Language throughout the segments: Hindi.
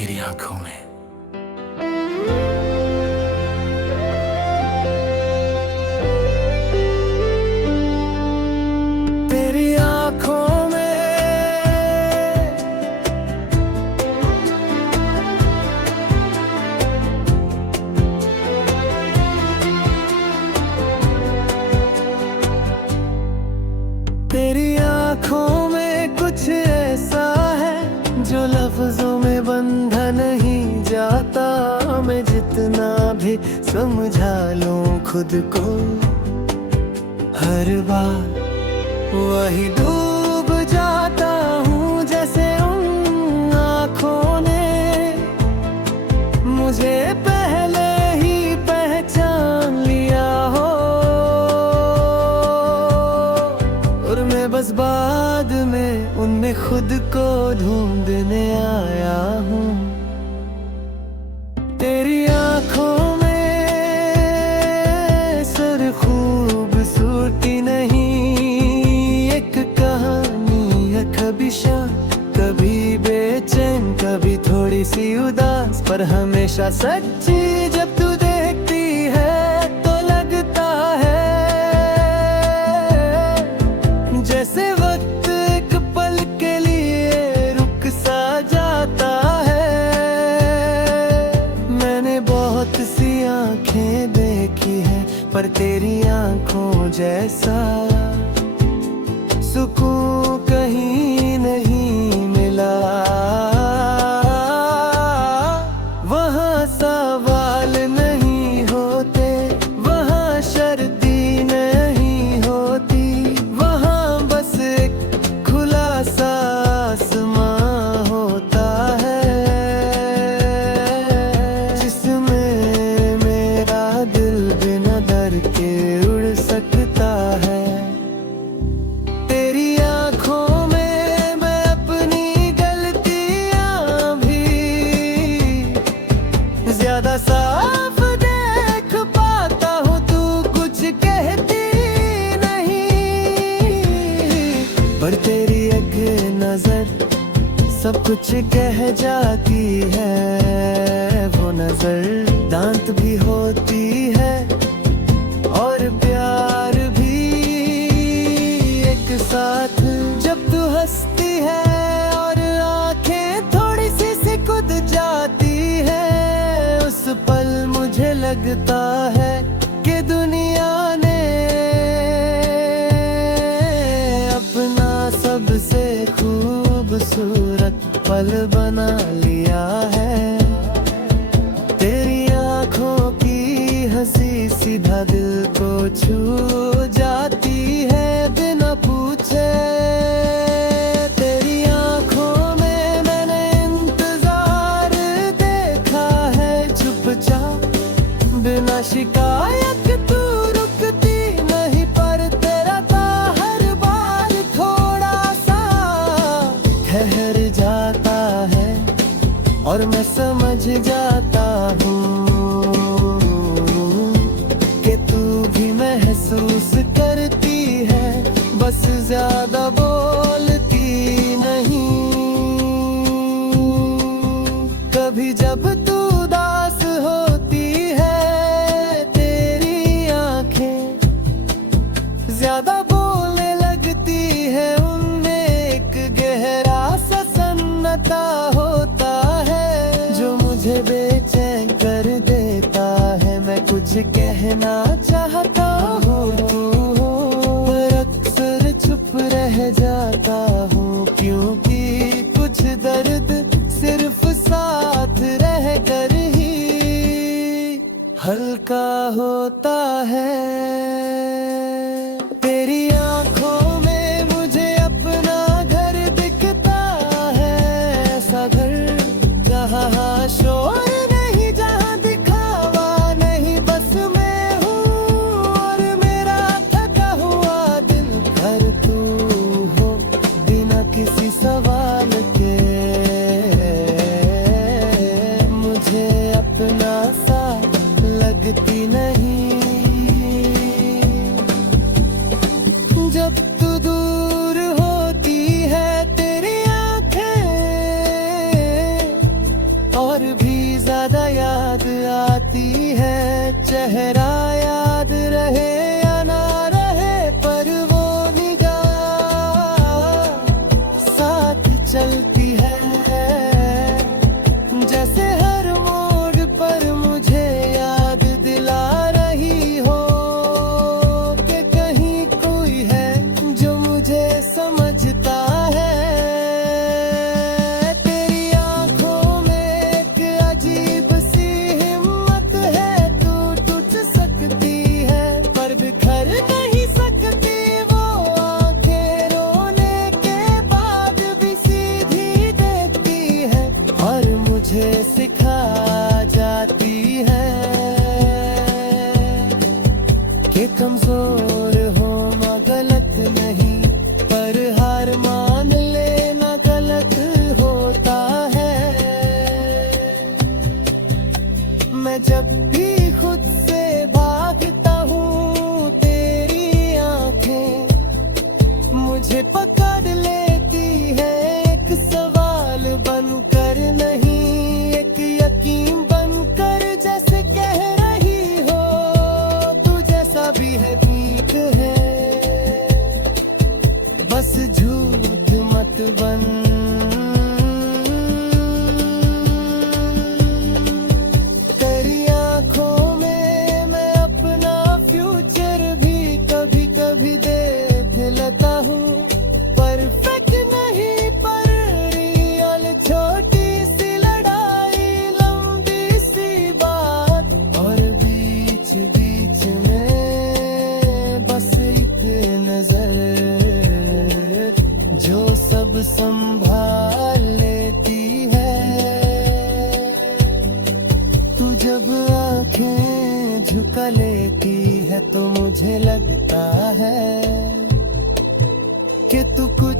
तेरी आंखों में। तेरी आंखों में तेरी आंखों में कुछ ऐसा है जो लफ्जों में बंधा नहीं जाता। मैं जितना भी समझा लूं खुद को, हर बार वही डूब जाता हूँ। जैसे उन आँखों ने मुझे पहले ही पहचान लिया हो, और मैं बस बाद में उनमें खुद को ढूंढने आया हूँ। तेरी आँखों में सर खूबसूरती नहीं, एक कहानी है कभी शांत, कभी बेचैन, कभी थोड़ी सी उदास, पर हमेशा सच्ची। जब तू देखती है तो लगता है जैसे वक्त एक पल के लिए रुक सा जाता है। मैंने बहुत सी आंखें देखी हैं, पर तेरी आंखों जैसा सुकून कहीं नहीं मिला। वहाँ सवाल नहीं होते, वहाँ शर्तें नहीं होती, वहाँ बस एक खुला सा आसमां होता है, जिसमें मेरा दिल बिना डर के उड़ सकता है। तेरी आँखों में मैं अपनी गलतियाँ भी ज्यादा साफ देख पाता हूँ। तू कुछ कहती नहीं, पर तेरी एक नजर सब कुछ कह जाती है। वो नजर दांत भी होती है और प्यार भी एक साथ। जब तू हंसती है और आंखें थोड़ी सी सिकुड़ जाती है, उस पल मुझे लगता है कि दुनिया ने अपना सबसे खूबसूरत पल बना लिया है। तेरी आंखों की हंसी सीधा दिल को छू जाती है बिना पूछे। तेरी आंखों में मैंने इंतजार देखा है चुपचाप, बिना शिकायत तू रुकती नहीं, पर तेरा था हर बार थोड़ा सा ठहर जाता है, और मैं समझ जाता हूँ कि तू भी महसूस करती है, बस ज्यादा बोलती नहीं। कभी जब तू उदास होती है, तेरी आंखें ज्यादा बोलने लगती है, उनमें एक गहरा सा सन्नाटा होता है जो मुझे बेचैन कर देता है। मैं कुछ कहना चाहता हूँ पर अक्सर चुप रह जाता हूँ, क्योंकि कुछ दर्द सिर्फ साथ रह कर ही हल्का होता है। तेरी आंखों में मुझे अपना घर दिखता है, ऐसा घर जहाँ शोर नहीं, जहाँ दिखावा नहीं, बस मैं हूँ और मेरा थका हुआ दिल। घर तू हो बिना किसी सवाल के, मुझे अपना सा लगती नहीं। पूछता है। तेरी आंखों में एक अजीब सी हिम्मत है, तू टूट सकती है पर बिखर नहीं सकती। वो आंखें रोने के बाद भी सीधी देखती है और मुझे सिखा जाती है कि कमजोर होना गलत नहीं, पर हार मान लेना गलत होता है। मैं जब भी खुद से भागता हूँ, तेरी आंखें मुझे पकड़ लेती है। एक सवाल बनकर नहीं, एक यकीन बनकर, जैसे कह रही हो तू जैसा भी है ठीक है। बस झूठ मत बन। तेरी आंखों में मैं अपना फ्यूचर भी कभी कभी देख लेता हूँ। परफेक्ट नहीं पर रियल, छोटी सी लड़ाई, लंबी सी बात, और बीच बीच में बस एक नजर जो सब संभाल लेती है। तू जब आंखें झुका लेती है तो मुझे लगता है कि तू कुछ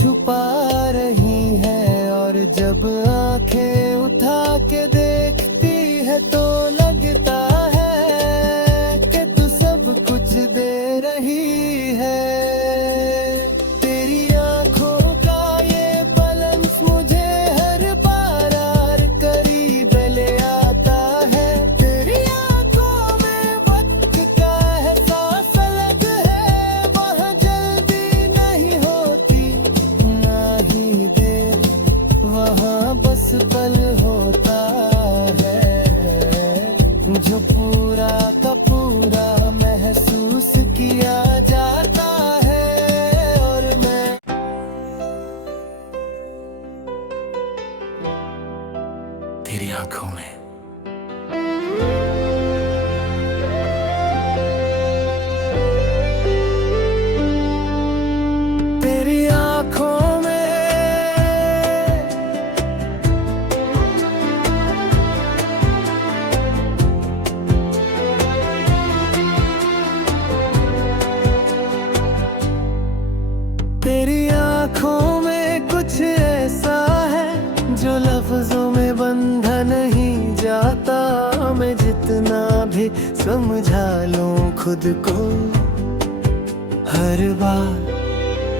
छुपा रही है, और जब आंखें उठा के देखती है तो लगता है कि तू सब कुछ दे रही है। तेरी आंखों का ये बैलेंस मुझे हर बार और करीब ले आता है। तेरी आंखों में वक्त का एहसास अलग है, वहाँ जल्दी नहीं होती ना ही देर, वहाँ बस पल होता है जो पूरा का पूरा महसूस किया जाता है। और मैं तेरी आंखों में तेरी आंखों में तेरी आंखों में कुछ ऐसा है जो लफ्जों में बंधा नहीं जाता। मैं जितना भी समझा लूं खुद को, हर बार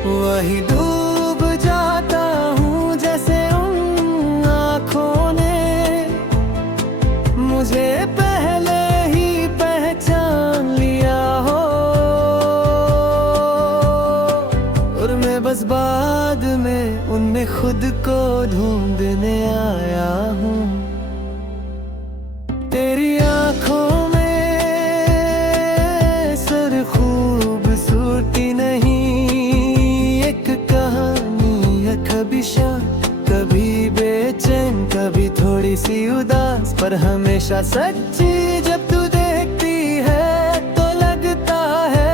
वही डूब जाता हूँ, जैसे उन आँखों ने मुझे पहले ही पहचान लिया हो, और मैं बस बाद में उनमें खुद को ढूंढने आया हूँ। तेरी आंखों में सर खूबसूरती नहीं, एक कहानी है, कभी शांत कभी बेचैन, कभी थोड़ी सी उदास, पर हमेशा सच्ची। जब तू देखती है तो लगता है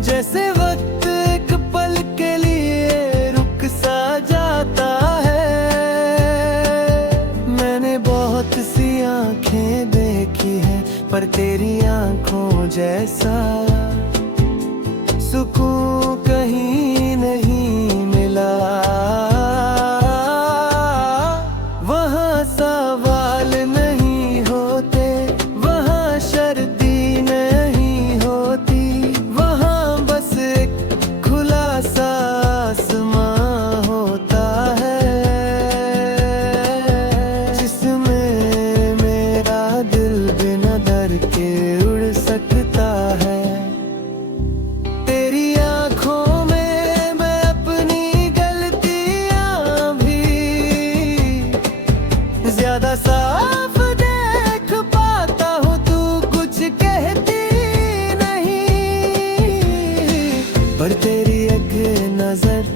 जैसे वक्त एक पल के लिए रुक सा जाता है। मैंने बहुत सी आंखें देखी हैं, पर तेरी आंखों जैसा सुकून कहीं नहीं मिला। वहाँ सवाल नहीं होते, वहाँ शर्तें नहीं होती, वहाँ बस एक खुला सा आसमां होता है, जिसमें मेरा दिल बिना डर के उड़ सकता है। तेरी और तेरी एक नजर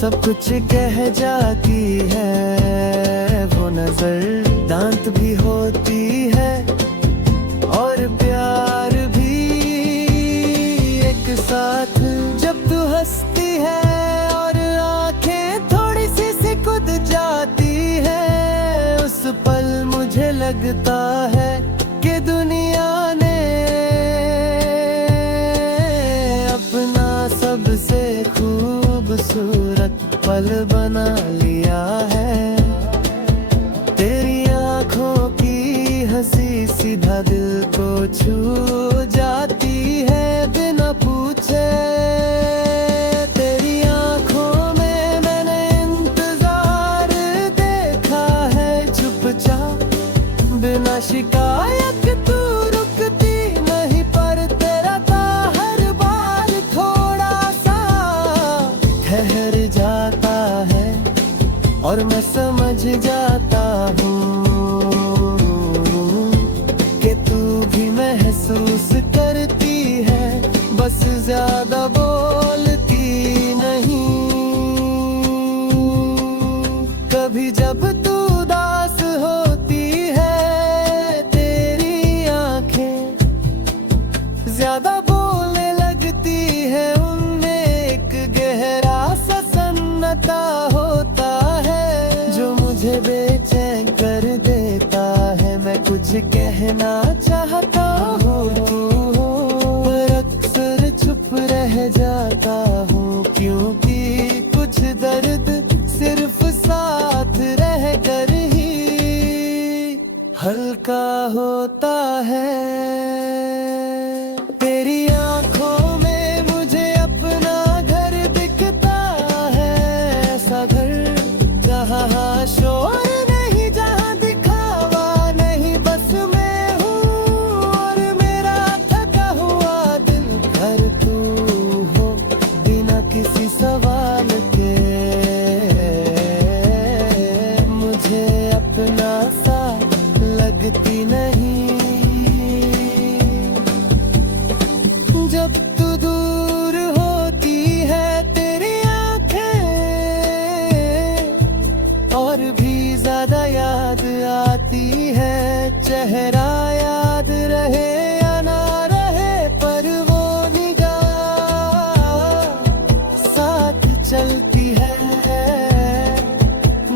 सब कुछ कह जाती है। वो नजर दांत भी होती है और प्यार भी एक साथ। जब तू हंसती है और आंखें थोड़ी सी सिकुड़ जाती है, उस पल मुझे लगता है कि दुनिया ने अपना सबसे खूबसूरत पल बना लिया है। तेरी आंखों की हंसी सीधा दिल को छू जाती है बिना पूछे। तेरी आंखों में मैंने इंतजार देखा है चुपचाप, बिना शिकायत तू रुकती नहीं, पर तेरा था हर बार थोड़ा सा ठहर जाता है और मैं समझ जाता हूँ कि तू भी महसूस करती है, बस ज्यादा बोलती नहीं। कभी जब तू उदास होती है, तेरी आंखें ज्यादा बोलने लगती है, उनमें एक गहरा सा सन्नाटा होता है जो मुझे बेचैन कर देता है। मैं कुछ कहना चाहता हूँ पर अक्सर चुप रह जाता हूँ, क्योंकि कुछ दर्द सिर्फ साथ रह कर ही हल्का होता है। तेरी आंखों में मुझे अपना घर दिखता है, ऐसा घर जहाँ शोर नहीं, जहाँ दिखावा नहीं, बस मैं हूँ और मेरा थका हुआ दिल। घर तू हो बिना किसी सवाल के, मुझे अपना सा लगती नहीं। जब तू दूर होती है तेरी आंखें और भी ज्यादा याद आती है। चेहरा याद रहे या ना रहे, पर वो निगाह साथ चलती है।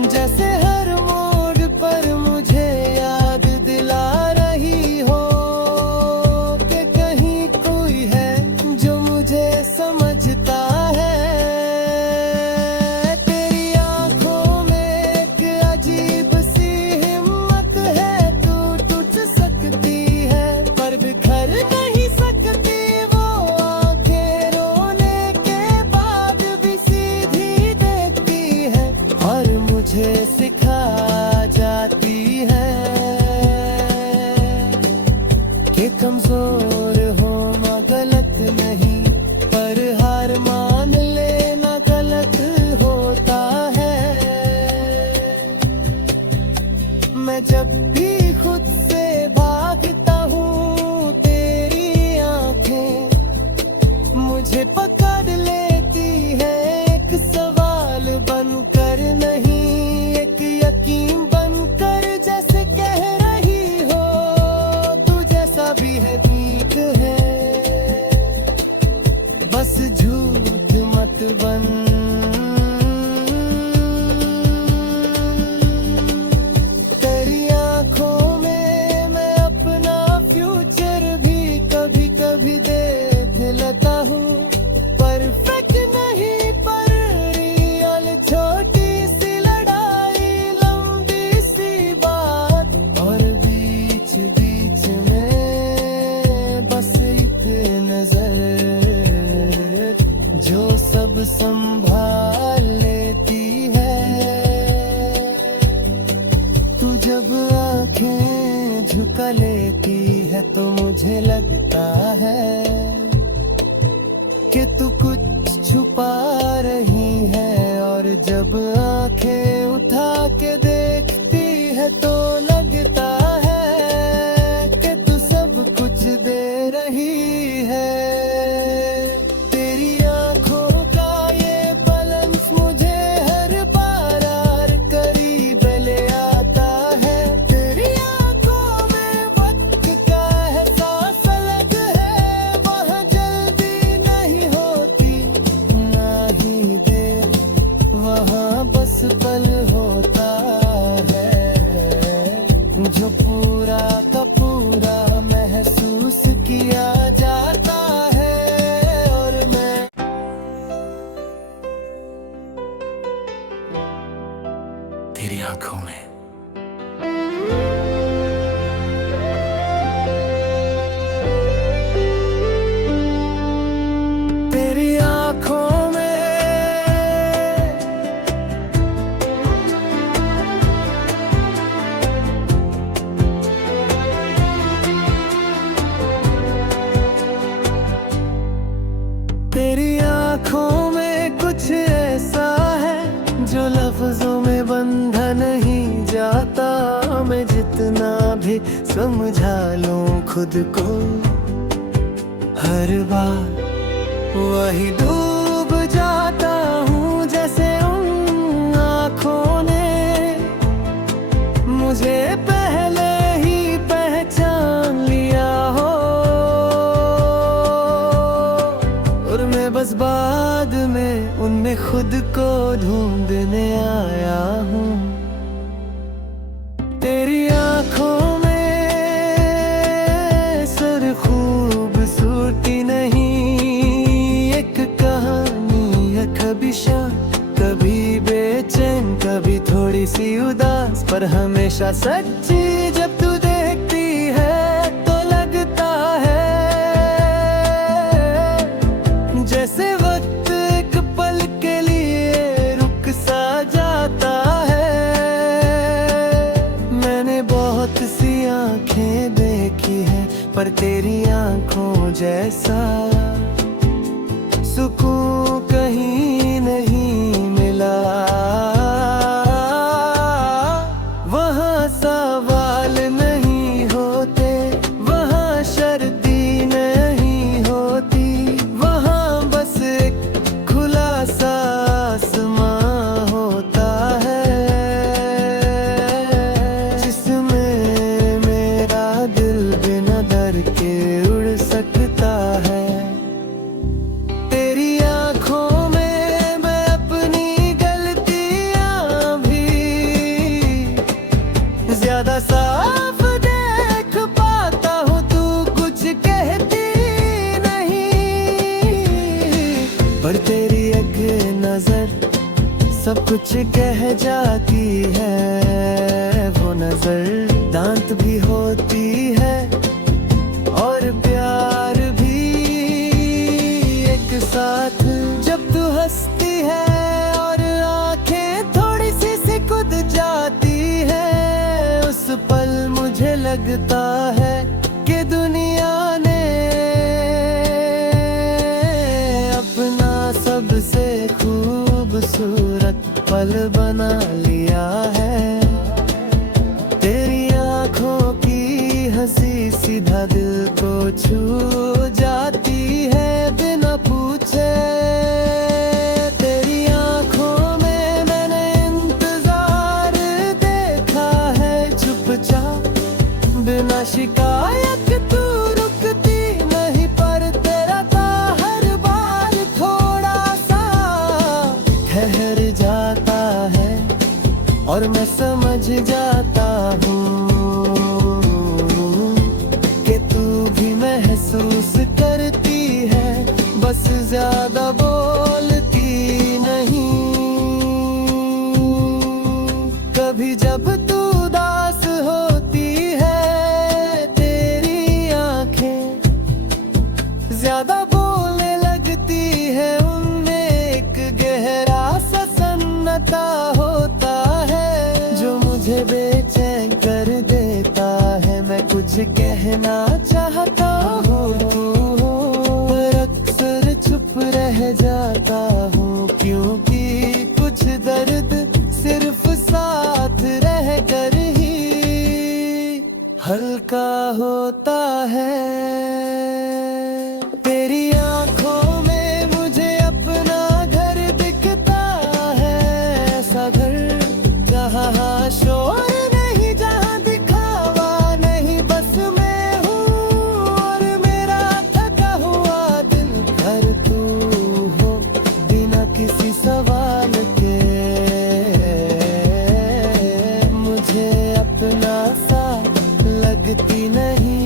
जैसे हर मोड़ पर मुझे याद दिला रही हो कि कहीं कोई है जो मुझे समझता है। तेरी आंखों में एक अजीब सी हिम्मत है, तू टूट सकती है पर बिखर नहीं सकती। वो आंखें रोने के बाद भी सीधी देखती है और मुझे सिखा जाती है कि कमजोर होना गलत नहीं, पर हार मान लेना गलत होता है। मैं जब भी खुद से भागता हूँ, तेरी आंखें मुझे पकड़ लेती है, एक सवाल बनकर नहीं, एक यकीन बनकर। जैसे कह रही हो तू जैसा भी है ठीक है, बस झूठ मत बन। तेरी आंखों में मैं अपना फ्यूचर भी कभी कभी देख लेता हूँ। परफेक्ट नहीं पर रियल, छोटी सी लड़ाई लंबी सी बात, और बीच बीच में बस एक नजर जो सब संभाल लेती है। तू जब आंखें झुका लेती है तो मुझे लगता है कि तू कुछ छुपा रही है, और जब आंखें उठा के देखती है तो लगता है कि तू सब कुछ दे रही है। तेरी तेरी आंखों में। तेरी आंखों में तेरी आंखों में कुछ ऐसा है जो लफ्जों में बंधा नहीं जाता। मैं जितना भी समझा लूं खुद को, हर बार वही डूब जाता हूँ। जैसे उन आँखों ने मुझे पहले ही पहचान लिया हो, और मैं बस बाद में उनमें खुद को ढूंढने आया हूँ। तेरी आँखों में सर खूबसूरती नहीं, एक कहानी है कभी शांत, कभी बेचैन, कभी थोड़ी सी उदास, पर हमेशा सच्ची। जब तू देखती है तो लगता है जैसे वक्त एक पल के लिए रुक सा जाता है। मैंने बहुत सी आंखें देखी हैं, पर तेरी आंखों जैसा सुकून कहीं नहीं मिला। वहाँ सवाल नहीं होते, वहाँ शर्तें नहीं होती, वहाँ बस एक खुला सा आसमां होता है, जिसमें मेरा दिल बिना डर के उड़ सकता है। तेरी आँखों में मैं अपनी गलतियाँ भी ज्यादा साफ देख पाता हूँ। तू कुछ कहती नहीं, पर तेरी एक नजर सब कुछ कह जाती है। वो नजर दांत भी होती है और प्यार भी एक साथ। जब तू हंसती है और आंखें थोड़ी सी सिकुड़ जाती है, उस पल मुझे लगता है कि दुनिया ने अपना सबसे खूबसूरत पल बना लिया है। तेरी आंखों की हंसी सीधा दिल को छू जाती है बिना पूछे। तेरी आंखों में मैंने इंतजार देखा है चुपचाप, बिना शिकायत तू रुकती नहीं, पर तेरा था हर बार थोड़ा सा ठहर जाता है, और मैं समझ जाता हूँ कि तू भी महसूस करती है, बस ज्यादा बोलती नहीं। कभी जब तू उदास होती है, तेरी आंखें ज्यादा बोलने लगती है, उनमें एक गहरा सा सन्नाटा होता है जो मुझे बेचैन कर देता है। मैं कुछ कहना चाहता हूँ पर अक्सर चुप रह जाता हूँ, क्योंकि कुछ दर्द सिर्फ साथ रह कर ही हल्का होता है। तेरी आंखों में मुझे अपना घर दिखता है, ऐसा घर जहाँ शोर नहीं, जहाँ दिखावा नहीं, बस मैं हूँ और मेरा थका हुआ दिल। घर तू हो बिना किसी सवाल के, मुझे अपना सा लगती नहीं।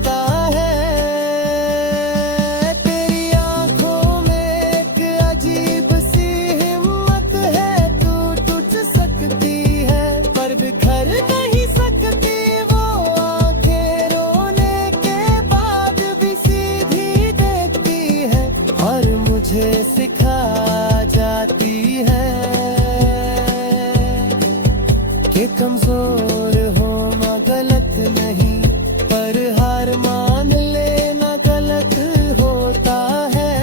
लगता है। तेरी आंखों में एक अजीब सी हिम्मत है, तू टूट सकती है पर बिखर नहीं सकती वो आंखें, रोने के बाद भी सीधी देखती है और मुझे सिखा जाती है कि कमजोर होना गलत नहीं, पर हार मान लेना गलत होता है।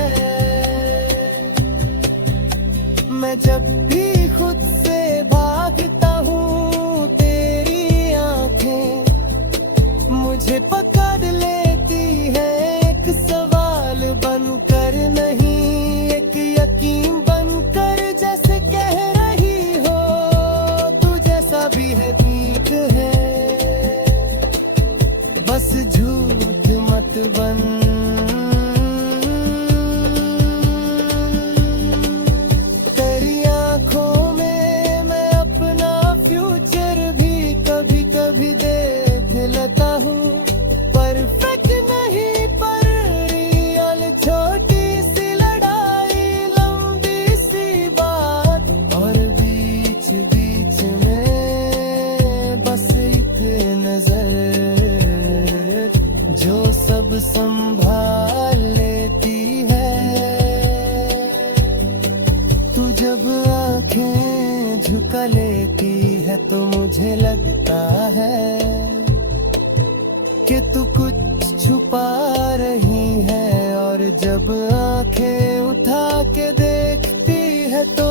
मैं जब भी खुद से भागता हूँ, तेरी आंखें मुझे पकड़ लेती है, एक सवाल बनकर नहीं, एक यकीन बनकर, जैसे कह रही हो तू जैसा भी है ठीक है, बस झूठ मत बन। तेरी आंखों में मैं अपना फ्यूचर भी कभी कभी देख लेता हूँ, परफेक्ट नहीं पर रियल, छोटी सी लड़ाई लंबी सी बात, और बीच बीच में बस एक नजर जो सब संभाल लेती है। तू जब आंखें झुका लेती है तो मुझे लगता है कि तू कुछ छुपा रही है, और जब आंखें उठा के देखती है तो